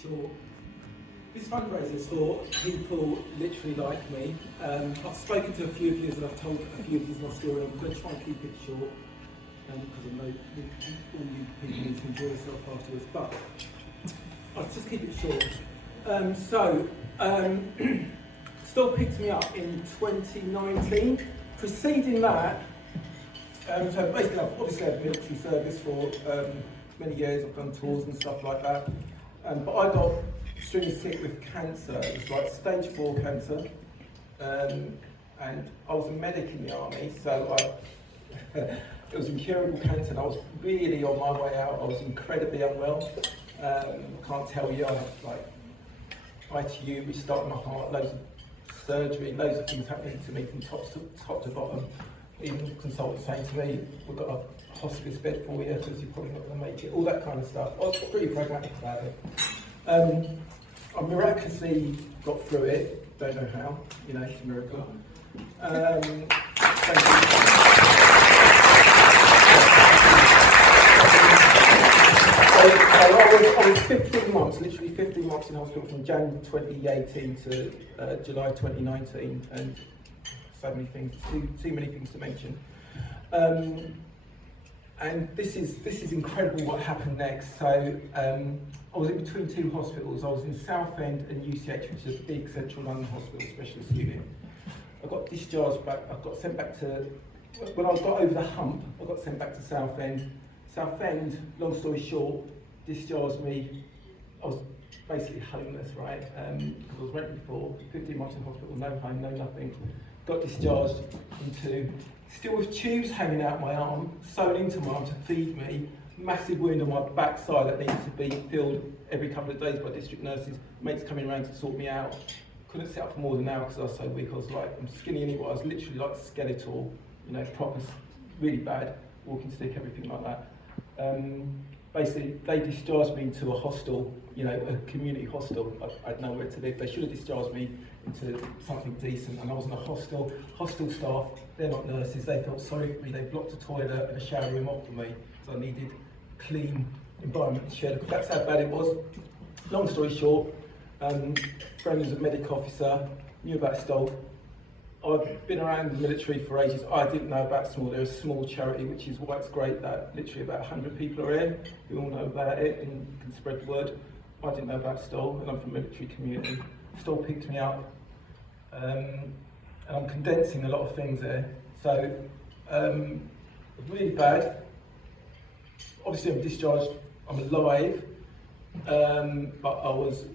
short. This fundraiser is for people literally like me. I've spoken to a few of you and I've told a few of you my story. I'm going to try and keep it short because I know all you people need to enjoy yourself afterwards, but I'll just keep it short. Stoll picked me up in 2019. Preceding that, so basically I've obviously had military service for many years. I've done tours and stuff like that. But I got extremely sick with cancer. It was like stage 4 cancer. And I was a medic in the army, so it was incurable cancer and I was really on my way out. I was incredibly unwell. Can't tell you, I had ITU, restarting my heart, loads of surgery, loads of things happening to me from top to bottom. Even consultants saying to me, we've got a hospice bed for you because you're probably not going to make it, all that kind of stuff. I was pretty pragmatic about it. I miraculously got through it, don't know how, you know, it's a miracle. Thank you. I was 15 months, literally 15 months in hospital from January 2018 to July 2019, and so many things, too many things to mention. And this is incredible what happened next. So I was in between 2 hospitals. I was in Southend and UCH, which is a big central London hospital specialist unit. I got discharged back, I got sent back to, when I got over the hump, I got sent back to Southend. Southend, long story short, discharged me. I was basically homeless, right? Because I was rented before, 15 months in hospital, no home, no nothing. Got discharged into, still with tubes hanging out my arm, sewn into my arm to feed me, massive wound on my backside that needed to be filled every couple of days by district nurses, mates coming around to sort me out. Couldn't sit up for more than an hour because I was so weak. I was like, I'm skinny anyway, I was literally like skeletal, you know, proper, really bad, walking stick, everything like that. Basically, they discharged me into a hostel, you know, a community hostel. I had nowhere to live. They should have discharged me into something decent, and I was in a hostel. Hostel staff, they're not nurses, they felt sorry for me. They blocked a toilet and a shower room off for me, so I needed clean environment to share. That's how bad it was. Long story short, friend was a medic officer, knew about Stoll. I've been around the military for ages. I didn't know about Stoll. They're a small charity, which is why it's great that literally about 100 people are here who all know about it and can spread the word. I didn't know about Stoll, and I'm from a military community. Stoll picked me up, and I'm condensing a lot of things there. So, really bad. Obviously, I'm discharged. I'm alive, but I was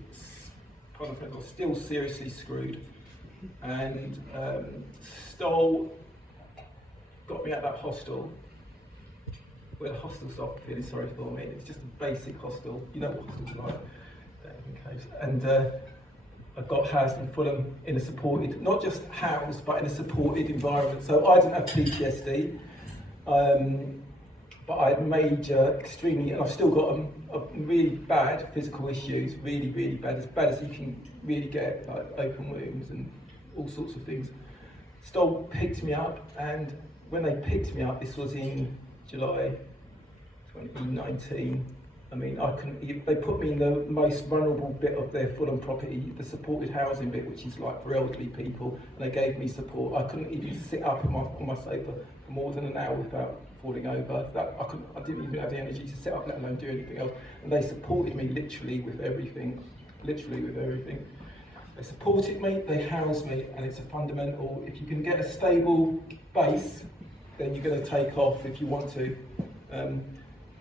still seriously screwed. And Stoll got me out of that hostel where the hostel staff were feeling sorry for me. It's just a basic hostel, you know what hostels are like. And I got housed in Fulham in a supported, not just housed, but in a supported environment. So I didn't have PTSD, but I had major, extremely, and I've still got really bad physical issues, really, really bad, as you can really get, like open wounds and all sorts of things. Stoll picked me up, and when they picked me up, this was in July 2019. I mean, they put me in the most vulnerable bit of their Fulham property, the supported housing bit, which is like for elderly people, and they gave me support. I couldn't even sit up on my sofa for more than an hour without falling over. I didn't even have the energy to sit up, let alone do anything else. And they supported me literally with everything. They supported me, they housed me, and it's a fundamental. If you can get a stable base, then you're going to take off if you want to.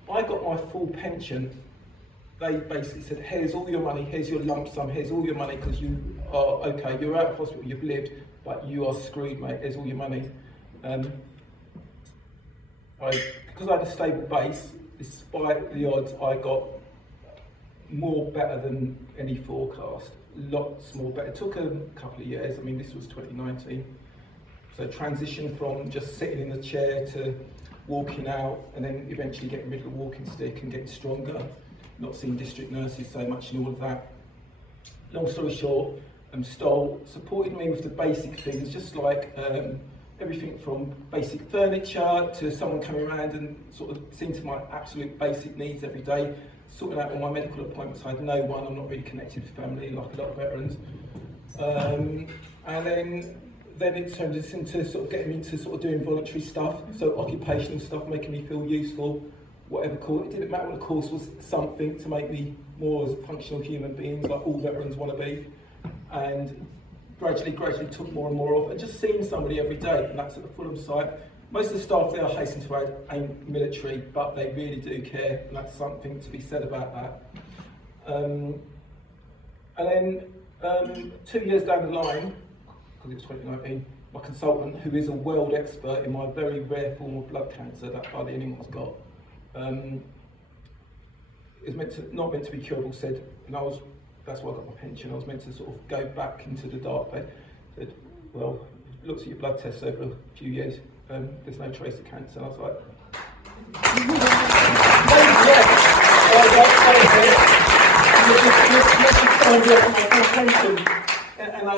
I got my full pension. They basically said, here's all your money, here's your lump sum, here's all your money, because you are okay, you're out of hospital, you've lived, but you are screwed, mate, here's all your money. Because I had a stable base, despite the odds, I got more better than any forecast, lots more better. It took a couple of years. I mean, this was 2019. So transition from just sitting in the chair to walking out, and then eventually getting rid of the walking stick and getting stronger, not seeing district nurses so much and all of that. Long story short, Stoll supported me with the basic things, just like everything from basic furniture to someone coming around and sort of seeing to my absolute basic needs every day. sorting out all my medical appointments. I had no one, I'm not really connected with family like a lot of veterans. And then it turned us into sort of getting me into sort of doing voluntary stuff, so occupational stuff, making me feel useful, whatever course. It didn't matter what the course was, something to make me more as a functional human being, like all veterans want to be. And gradually took more and more off, and just seeing somebody every day, and that's at the Fulham site. Most of the staff there, I hasten to add, ain't military, but they really do care, and that's something to be said about that. And then 2 years down the line, because it was 2019, my consultant, who is a world expert in my very rare form of blood cancer that hardly anyone's got, is not meant to be curable, said, and that's why I got my pension. I was meant to sort of go back into the dark place. Said, well, looks at your blood tests over a few years, there's no trace of cancer. And I was like,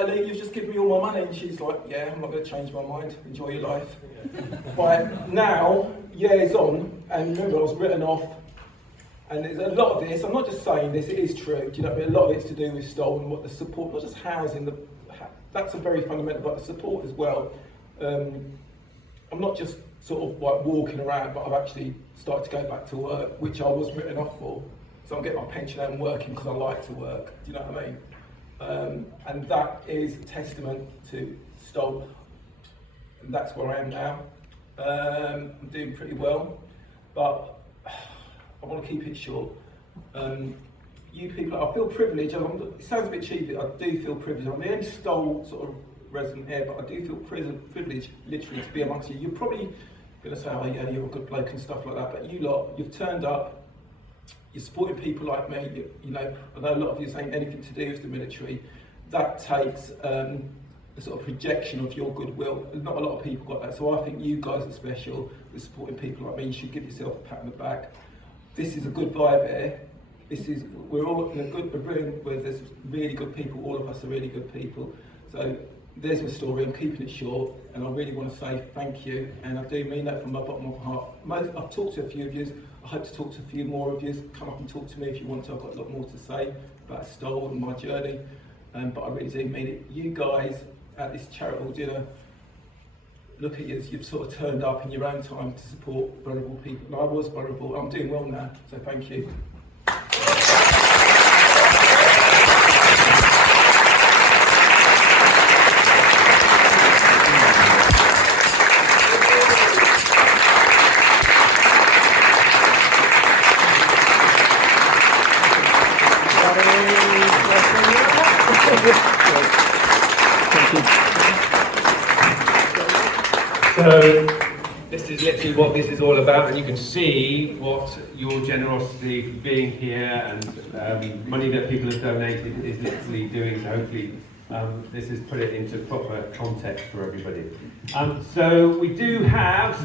and you've just given me all my money. And she's like, yeah, I'm not going to change my mind. Enjoy your life. But now, years on, and remember, I was written off. And there's a lot of this, I'm not just saying this, it is true, do you know what I mean? A lot of it's to do with Stoll and what the support, not just housing, that's a very fundamental, but the support as well. I'm not just sort of like walking around, but I've actually started to go back to work, which I was written off for. So I'm getting my pension out and working because I like to work, do you know what I mean? And that is a testament to Stoll. And that's where I am now. I'm doing pretty well, but I want to keep it short. You people, I feel privileged. It sounds a bit cheesy. I do feel privileged. I'm the only Stoll sort of resident here, but I do feel privileged, literally, to be amongst you. You're probably going to say, oh yeah, you're a good bloke and stuff like that, but you lot, you've turned up. You're supporting people like me. You know, I know a lot of you ain't anything to do with the military. That takes a sort of projection of your goodwill. Not a lot of people got that, so I think you guys are special with supporting people like me. You should give yourself a pat on the back. This is a good vibe here. We're all in a good room where there's really good people. All of us are really good people. So there's my story. I'm keeping it short, and I really want to say thank you. And I do mean that from the bottom of my heart. I've talked to a few of you. I hope to talk to a few more of you. Come up and talk to me if you want to. I've got a lot more to say about Stoll and my journey. But I really do mean it. You guys at this charitable dinner, look at you, you've sort of turned up in your own time to support vulnerable people. And I was vulnerable, I'm doing well now, so thank you. So this is literally what this is all about, and you can see what your generosity for being here and money that people have donated is literally doing. So hopefully this has put it into proper context for everybody. So we do have